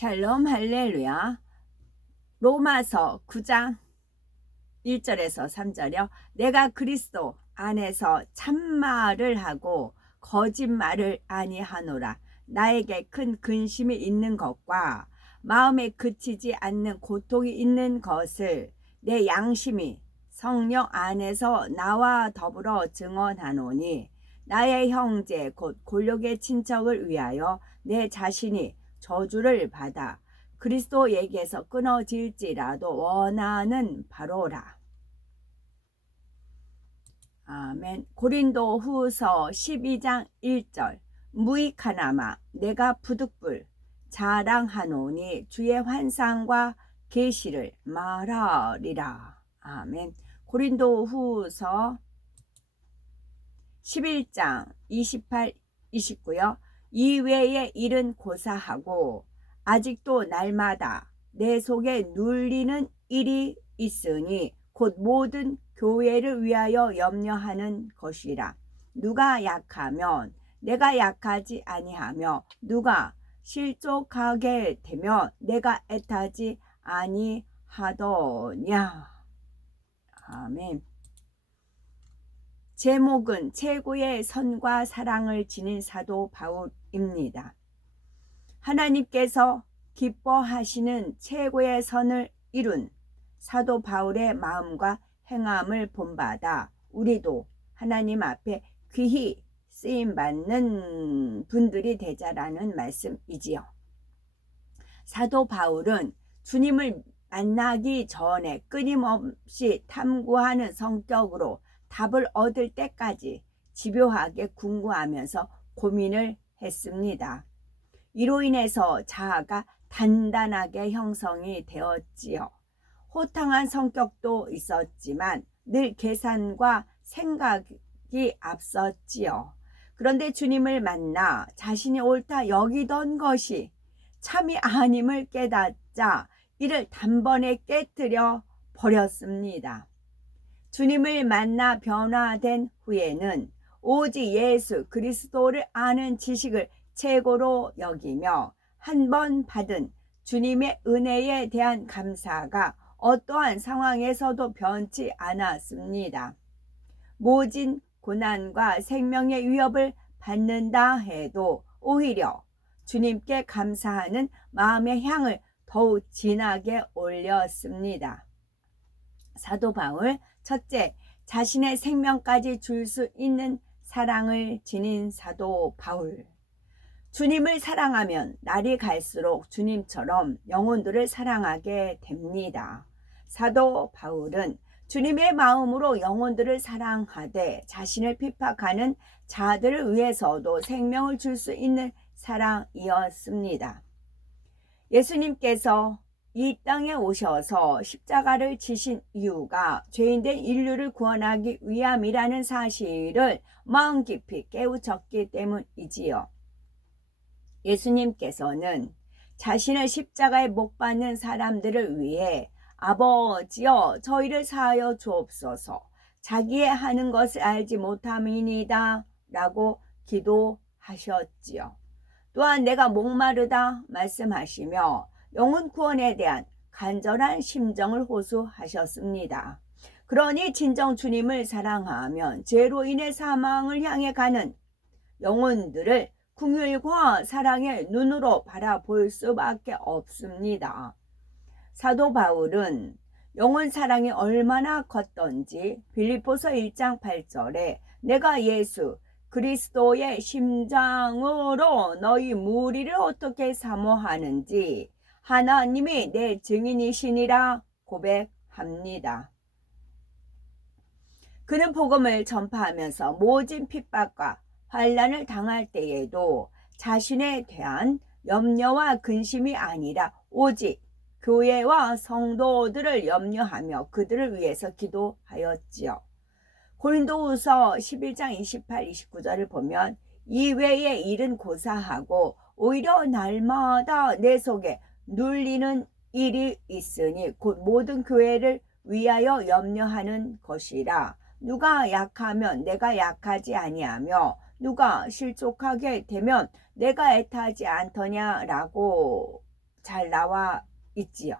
샬롬 할렐루야. 로마서 9장 1절에서 3절이요. 내가 그리스도 안에서 참말을 하고 거짓말을 아니하노라. 나에게 큰 근심이 있는 것과 마음에 그치지 않는 고통이 있는 것을 내 양심이 성령 안에서 나와 더불어 증언하노니, 나의 형제 곧 골욕의 친척을 위하여 내 자신이 저주를 받아 그리스도에게서 끊어질지라도 원하는 바로라. 아멘. 고린도 후서 12장 1절. 무익하나마 내가 부득불 자랑하노니 주의 환상과 계시를 말하리라. 아멘. 고린도 후서 11장 28, 29요. 이외의 일은 고사하고 아직도 날마다 내 속에 눌리는 일이 있으니 곧 모든 교회를 위하여 염려하는 것이라. 누가 약하면 내가 약하지 아니하며 누가 실족하게 되면 내가 애타지 아니하더냐. 아멘. 제목은 최고의 선과 사랑을 지닌 사도 바울입니다. 하나님께서 기뻐하시는 최고의 선을 이룬 사도 바울의 마음과 행함을 본받아 우리도 하나님 앞에 귀히 쓰임받는 분들이 되자라는 말씀이지요. 사도 바울은 주님을 만나기 전에 끊임없이 탐구하는 성격으로 답을 얻을 때까지 집요하게 궁구하면서 고민을 했습니다. 이로 인해서 자아가 단단하게 형성이 되었지요. 호탕한 성격도 있었지만 늘 계산과 생각이 앞섰지요. 그런데 주님을 만나 자신이 옳다 여기던 것이 참이 아님을 깨닫자 이를 단번에 깨뜨려 버렸습니다. 주님을 만나 변화된 후에는 오직 예수 그리스도를 아는 지식을 최고로 여기며 한 번 받은 주님의 은혜에 대한 감사가 어떠한 상황에서도 변치 않았습니다. 모진 고난과 생명의 위협을 받는다 해도 오히려 주님께 감사하는 마음의 향을 더욱 진하게 올렸습니다. 사도 바울, 첫째, 자신의 생명까지 줄 수 있는 사랑을 지닌 사도 바울. 주님을 사랑하면 날이 갈수록 주님처럼 영혼들을 사랑하게 됩니다. 사도 바울은 주님의 마음으로 영혼들을 사랑하되 자신을 핍박하는 자들을 위해서도 생명을 줄 수 있는 사랑이었습니다. 예수님께서 이 땅에 오셔서 십자가를 지신 이유가 죄인된 인류를 구원하기 위함이라는 사실을 마음 깊이 깨우쳤기 때문이지요. 예수님께서는 자신을 십자가에 못 박는 사람들을 위해 아버지여 저희를 사하여 주옵소서 자기의 하는 것을 알지 못함이니이다 라고 기도하셨지요. 또한 내가 목마르다 말씀하시며 영혼 구원에 대한 간절한 심정을 호소하셨습니다. 그러니 진정 주님을 사랑하면 죄로 인해 사망을 향해 가는 영혼들을 긍휼과 사랑의 눈으로 바라볼 수밖에 없습니다. 사도 바울은 영혼 사랑이 얼마나 컸던지 빌립보서 1장 8절에 내가 예수 그리스도의 심장으로 너희 무리를 어떻게 사모하는지 하나님이 내 증인이시니라 고백합니다. 그는 복음을 전파하면서 모진 핍박과 환난을 당할 때에도 자신에 대한 염려와 근심이 아니라 오직 교회와 성도들을 염려하며 그들을 위해서 기도하였지요. 고린도후서 11장 28, 29절을 보면 이외의 일은 고사하고 오히려 날마다 내 속에 눌리는 일이 있으니 곧 모든 교회를 위하여 염려하는 것이라. 누가 약하면 내가 약하지 아니하며 누가 실족하게 되면 내가 애타지 않더냐라고 잘 나와 있지요.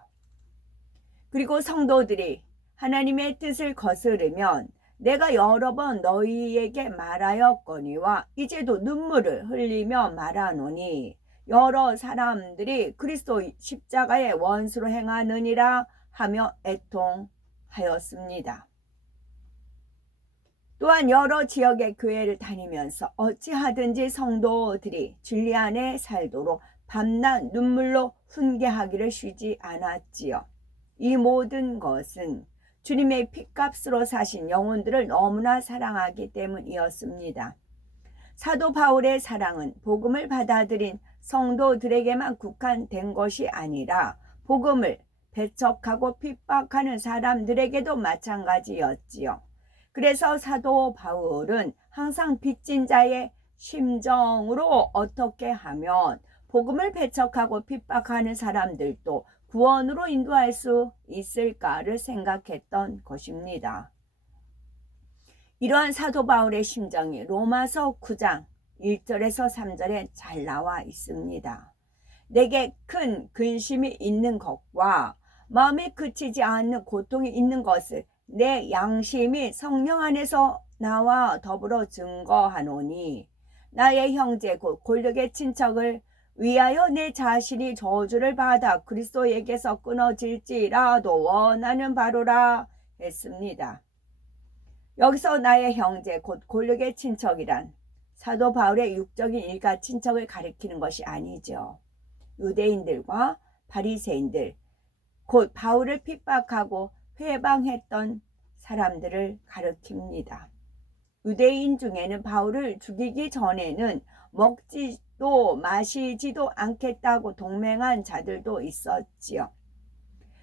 그리고 성도들이 하나님의 뜻을 거스르면 내가 여러 번 너희에게 말하였거니와 이제도 눈물을 흘리며 말하노니 여러 사람들이 그리스도 십자가의 원수로 행하느니라 하며 애통하였습니다. 또한 여러 지역의 교회를 다니면서 어찌하든지 성도들이 진리 안에 살도록 밤낮 눈물로 훈계하기를 쉬지 않았지요. 이 모든 것은 주님의 핏값으로 사신 영혼들을 너무나 사랑하기 때문이었습니다. 사도 바울의 사랑은 복음을 받아들인 성도들에게만 국한된 것이 아니라 복음을 배척하고 핍박하는 사람들에게도 마찬가지였지요. 그래서 사도 바울은 항상 빚진 자의 심정으로 어떻게 하면 복음을 배척하고 핍박하는 사람들도 구원으로 인도할 수 있을까를 생각했던 것입니다. 이러한 사도 바울의 심정이 로마서 9장 1절에서 3절에 잘 나와 있습니다. 내게 큰 근심이 있는 것과 마음에 그치지 않는 고통이 있는 것을 내 양심이 성령 안에서 나와 더불어 증거하노니 나의 형제 곧 골격의 친척을 위하여 내 자신이 저주를 받아 그리스도에게서 끊어질지라도 원하는 바로라 했습니다. 여기서 나의 형제 곧 골격의 친척이란 사도 바울의 육적인 일가 친척을 가리키는 것이 아니죠. 유대인들과 바리새인들 곧 바울을 핍박하고 회방했던 사람들을 가리킵니다. 유대인 중에는 바울을 죽이기 전에는 먹지도 마시지도 않겠다고 동맹한 자들도 있었지요.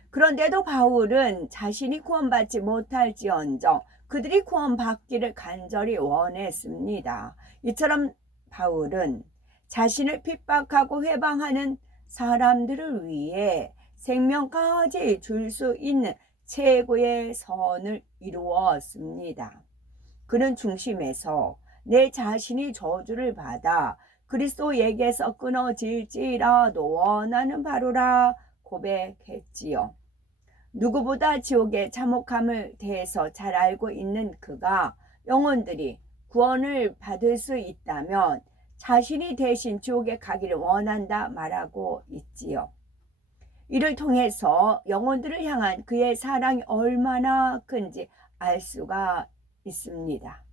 그런데도 바울은 자신이 구원받지 못할지언정 그들이 구원받기를 간절히 원했습니다. 이처럼 바울은 자신을 핍박하고 회방하는 사람들을 위해 생명까지 줄 수 있는 최고의 선을 이루었습니다. 그는 중심에서 내 자신이 저주를 받아 그리스도에게서 끊어질지라도 원하는 바로라 고백했지요. 누구보다 지옥의 참혹함을 대해서 잘 알고 있는 그가 영혼들이 구원을 받을 수 있다면 자신이 대신 지옥에 가기를 원한다 말하고 있지요. 이를 통해서 영혼들을 향한 그의 사랑이 얼마나 큰지 알 수가 있습니다.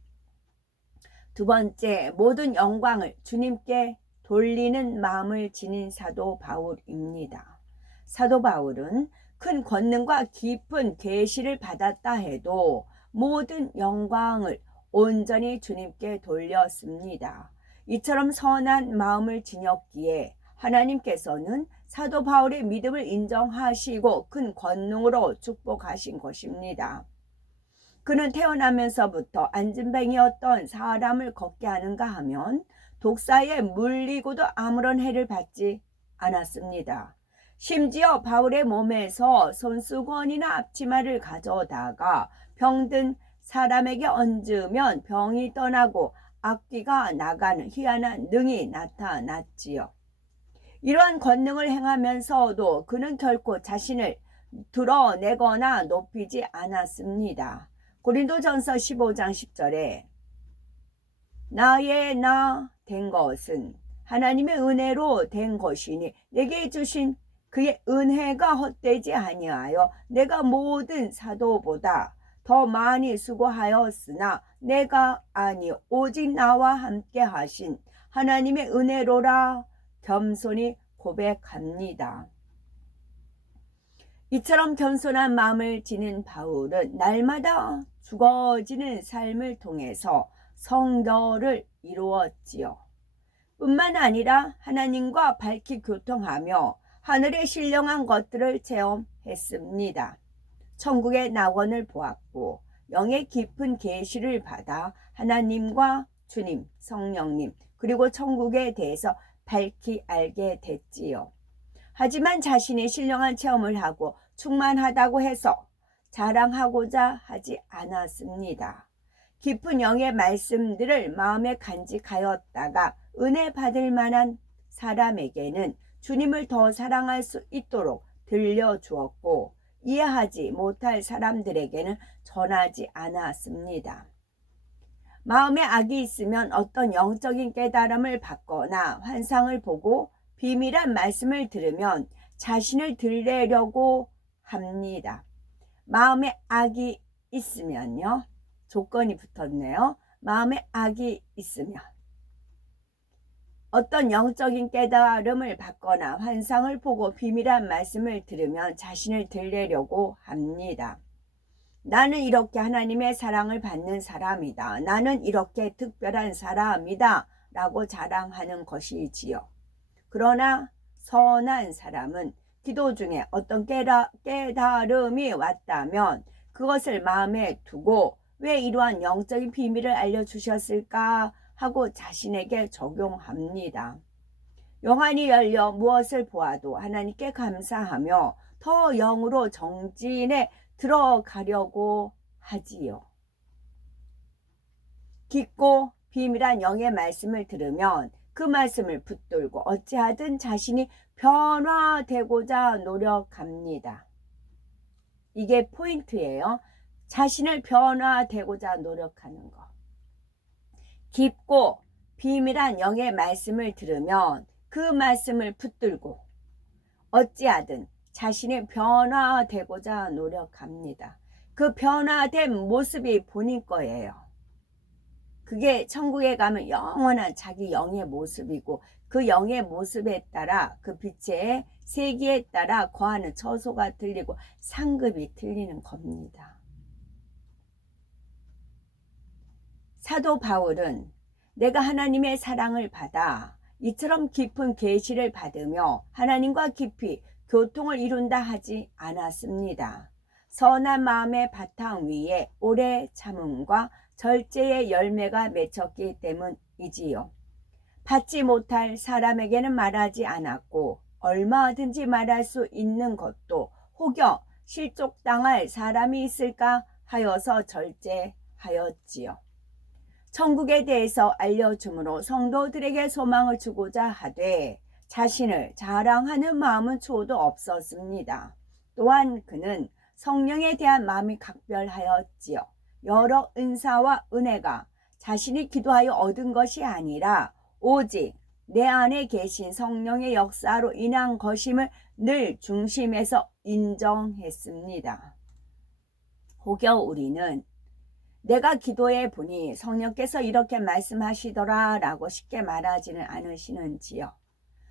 두 번째, 모든 영광을 주님께 돌리는 마음을 지닌 사도 바울입니다. 사도 바울은 큰 권능과 깊은 계시를 받았다 해도 모든 영광을 온전히 주님께 돌렸습니다. 이처럼 선한 마음을 지녔기에 하나님께서는 사도 바울의 믿음을 인정하시고 큰 권능으로 축복하신 것입니다. 그는 태어나면서부터 안진뱅이였던 사람을 걷게 하는가 하면 독사에 물리고도 아무런 해를 받지 않았습니다. 심지어 바울의 몸에서 손수건이나 앞치마를 가져다가 병든 사람에게 얹으면 병이 떠나고 악귀가 나가는 희한한 능이 나타났지요. 이러한 권능을 행하면서도 그는 결코 자신을 드러내거나 높이지 않았습니다. 고린도전서 15장 10절에 나의 나 된 것은 하나님의 은혜로 된 것이니 내게 주신 그의 은혜가 헛되지 아니하여 내가 모든 사도보다 더 많이 수고하였으나 내가 아니 오직 나와 함께 하신 하나님의 은혜로라 겸손히 고백합니다. 이처럼 겸손한 마음을 지닌 바울은 날마다 죽어지는 삶을 통해서 성결을 이루었지요. 뿐만 아니라 하나님과 밝히 교통하며 하늘의 신령한 것들을 체험했습니다. 천국의 낙원을 보았고 영의 깊은 계시를 받아 하나님과 주님, 성령님 그리고 천국에 대해서 밝히 알게 됐지요. 하지만 자신이 신령한 체험을 하고 충만하다고 해서 자랑하고자 하지 않았습니다. 깊은 영의 말씀들을 마음에 간직하였다가 은혜 받을 만한 사람에게는 주님을 더 사랑할 수 있도록 들려주었고 이해하지 못할 사람들에게는 전하지 않았습니다. 마음에 악이 있으면 어떤 영적인 깨달음을 받거나 환상을 보고 비밀한 말씀을 들으면 자신을 들리려고 합니다. 마음에 악이 있으면요. 조건이 붙었네요. 마음에 악이 있으면 어떤 영적인 깨달음을 받거나 환상을 보고 비밀한 말씀을 들으면 자신을 들리려고 합니다. 나는 이렇게 하나님의 사랑을 받는 사람이다. 나는 이렇게 특별한 사람이다. 라고 자랑하는 것이지요. 그러나 선한 사람은 기도 중에 어떤 깨달음이 왔다면 그것을 마음에 두고 왜 이러한 영적인 비밀을 알려주셨을까 하고 자신에게 적용합니다. 영안이 열려 무엇을 보아도 하나님께 감사하며 더 영으로 정진해 들어가려고 하지요. 깊고 비밀한 영의 말씀을 들으면 그 말씀을 붙들고 어찌하든 자신이 변화되고자 노력합니다. 이게 포인트예요. 자신을 변화되고자 노력하는 것. 깊고 비밀한 영의 말씀을 들으면 그 말씀을 붙들고 어찌하든 자신이 변화되고자 노력합니다. 그 변화된 모습이 본인 거예요. 그게 천국에 가면 영원한 자기 영의 모습이고 그 영의 모습에 따라 그 빛의 세기에 따라 거하는 처소가 틀리고 상급이 틀리는 겁니다. 사도 바울은 내가 하나님의 사랑을 받아 이처럼 깊은 계시를 받으며 하나님과 깊이 교통을 이룬다 하지 않았습니다. 선한 마음의 바탕 위에 오래 참음과 절제의 열매가 맺혔기 때문이지요. 받지 못할 사람에게는 말하지 않았고 얼마든지 말할 수 있는 것도 혹여 실족당할 사람이 있을까 하여서 절제하였지요. 천국에 대해서 알려줌으로 성도들에게 소망을 주고자 하되 자신을 자랑하는 마음은 초도 없었습니다. 또한 그는 성령에 대한 마음이 각별하였지요. 여러 은사와 은혜가 자신이 기도하여 얻은 것이 아니라 오직 내 안에 계신 성령의 역사로 인한 것임을 늘 중심에서 인정했습니다. 혹여 우리는 내가 기도해 보니 성령께서 이렇게 말씀하시더라 라고 쉽게 말하지는 않으시는지요.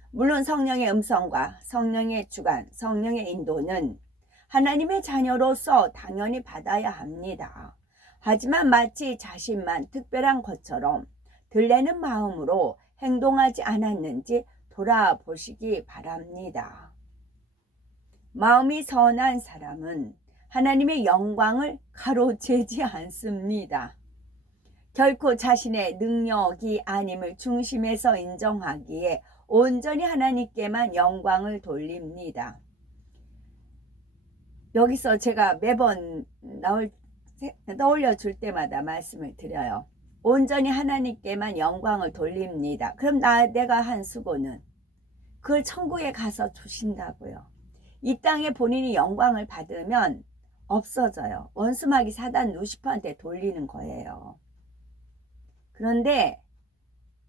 물론 성령의 음성과 성령의 주관, 성령의 인도는 하나님의 자녀로서 당연히 받아야 합니다. 하지만 마치 자신만 특별한 것처럼 들레는 마음으로 행동하지 않았는지 돌아보시기 바랍니다. 마음이 선한 사람은 하나님의 영광을 가로채지 않습니다. 결코 자신의 능력이 아님을 중심에서 인정하기에 온전히 하나님께만 영광을 돌립니다. 여기서 제가 매번 떠올려 줄 때마다 말씀을 드려요. 온전히 하나님께만 영광을 돌립니다. 그럼 내가 한 수고는 그걸 천국에 가서 주신다고요. 이 땅에 본인이 영광을 받으면 없어져요. 원수마귀 사단 루시퍼한테 돌리는 거예요. 그런데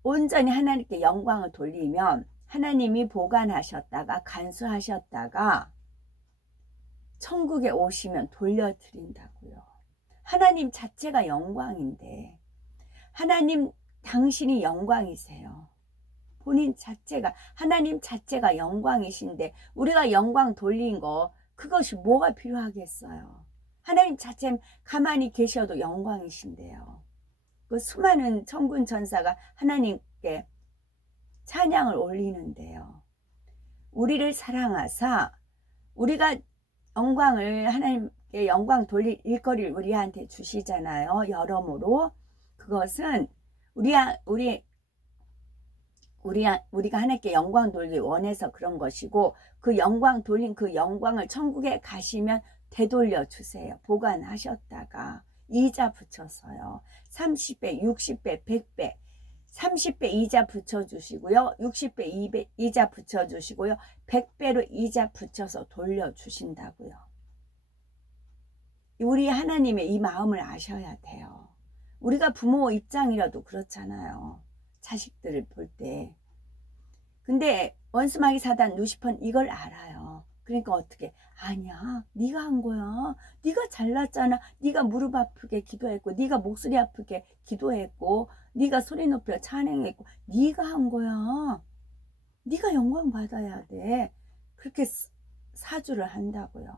온전히 하나님께 영광을 돌리면 하나님이 보관하셨다가 간수하셨다가 천국에 오시면 돌려드린다고요. 하나님 자체가 영광인데 하나님 당신이 영광이세요. 본인 자체가 하나님 자체가 영광이신데 우리가 영광 돌린 거 그것이 뭐가 필요하겠어요. 하나님 자체 가만히 계셔도 영광이신데요. 그 수많은 천군 천사가 하나님께 찬양을 올리는데요. 우리를 사랑하사 우리가 영광을 하나님께 영광 돌릴 일거리를 우리한테 주시잖아요. 여러모로 그것은 우리가 하나님께 영광 돌리기 원해서 그런 것이고 그 영광 돌린 그 영광을 천국에 가시면 되돌려 주세요. 보관하셨다가 이자 붙여서요. 30배, 60배, 100배 30배 이자 붙여주시고요. 60배 이자 붙여주시고요. 100배로 이자 붙여서 돌려주신다고요. 우리 하나님의 이 마음을 아셔야 돼요. 우리가 부모 입장이라도 그렇잖아요. 자식들을 볼 때. 근데 원수마귀 사단 루시퍼는 이걸 알아요. 그러니까 어떻게, 아니야, 네가 한 거야. 네가 잘났잖아. 네가 무릎 아프게 기도했고, 네가 목소리 아프게 기도했고, 네가 소리 높여 찬양했고, 네가 한 거야. 네가 영광 받아야 돼. 그렇게 사주를 한다고요.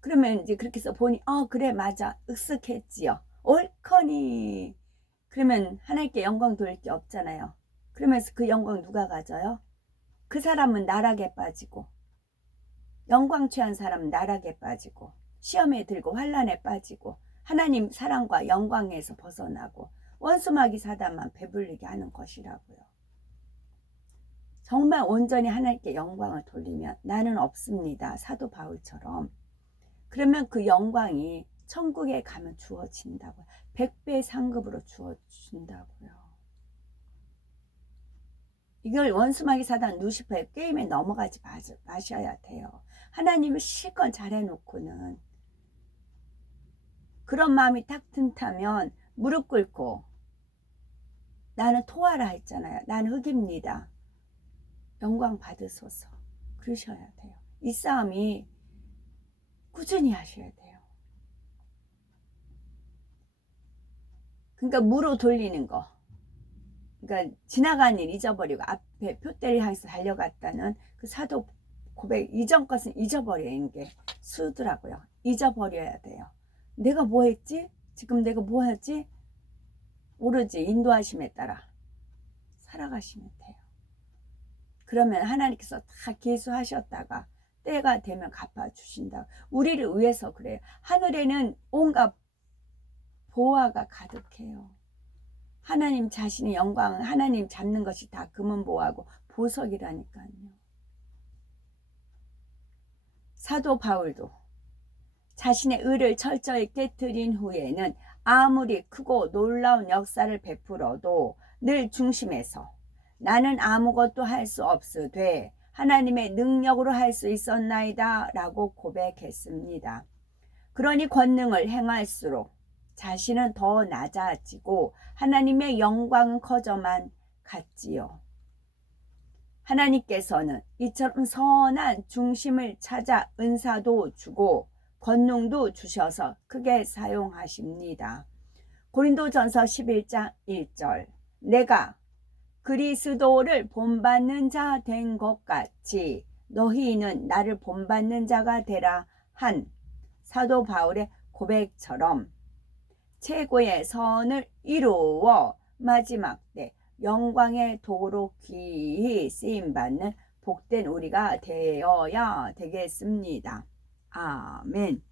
그러면 이제 그렇게 해서 보니, 그래, 맞아, 익숙했지요. 옳거니. 그러면 하나님께 영광 돌릴 게 없잖아요. 그러면서 그 영광 누가 가져요? 그 사람은 나락에 빠지고, 영광 취한 사람은 나락에 빠지고, 시험에 들고 환난에 빠지고, 하나님 사랑과 영광에서 벗어나고, 원수마귀 사단만 배불리게 하는 것이라고요. 정말 온전히 하나님께 영광을 돌리면 나는 없습니다. 사도 바울처럼. 그러면 그 영광이 천국에 가면 주어진다고요. 100배 상급으로 주어진다고요. 이걸 원수마귀 사단 루시퍼의 게임에 넘어가지 마셔야 돼요. 하나님을 실컷 잘해놓고는 그런 마음이 딱 든다면 무릎 꿇고 나는 토하라 했잖아요. 나는 흙입니다. 영광 받으소서. 그러셔야 돼요. 이 싸움이 꾸준히 하셔야 돼요. 그러니까 무로 돌리는 거. 그러니까 지나간 일 잊어버리고 앞에 표대를 향해서 달려갔다는 그 사도 고백 이전 것은 잊어버리는 게 수더라고요. 잊어버려야 돼요. 내가 뭐 했지? 지금 내가 뭐 하지? 오로지 인도하심에 따라 살아가시면 돼요. 그러면 하나님께서 다 계수하셨다가 때가 되면 갚아주신다. 우리를 위해서 그래요. 하늘에는 온갖 보화가 가득해요. 하나님 자신의 영광은 하나님 잡는 것이 다 금은보화고 보석이라니까요. 사도 바울도 자신의 의를 철저히 깨뜨린 후에는 아무리 크고 놀라운 역사를 베풀어도 늘 중심에서 나는 아무것도 할 수 없으되 하나님의 능력으로 할 수 있었나이다 라고 고백했습니다. 그러니 권능을 행할수록 자신은 더 낮아지고 하나님의 영광은 커져만 갔지요. 하나님께서는 이처럼 선한 중심을 찾아 은사도 주고 권능도 주셔서 크게 사용하십니다. 고린도전서 11장 1절 내가 그리스도를 본받는 자 된 것 같이 너희는 나를 본받는 자가 되라 한 사도 바울의 고백처럼 최고의 선을 이루어 마지막 때 영광의 도로 귀히 쓰임받는 복된 우리가 되어야 되겠습니다. 아멘.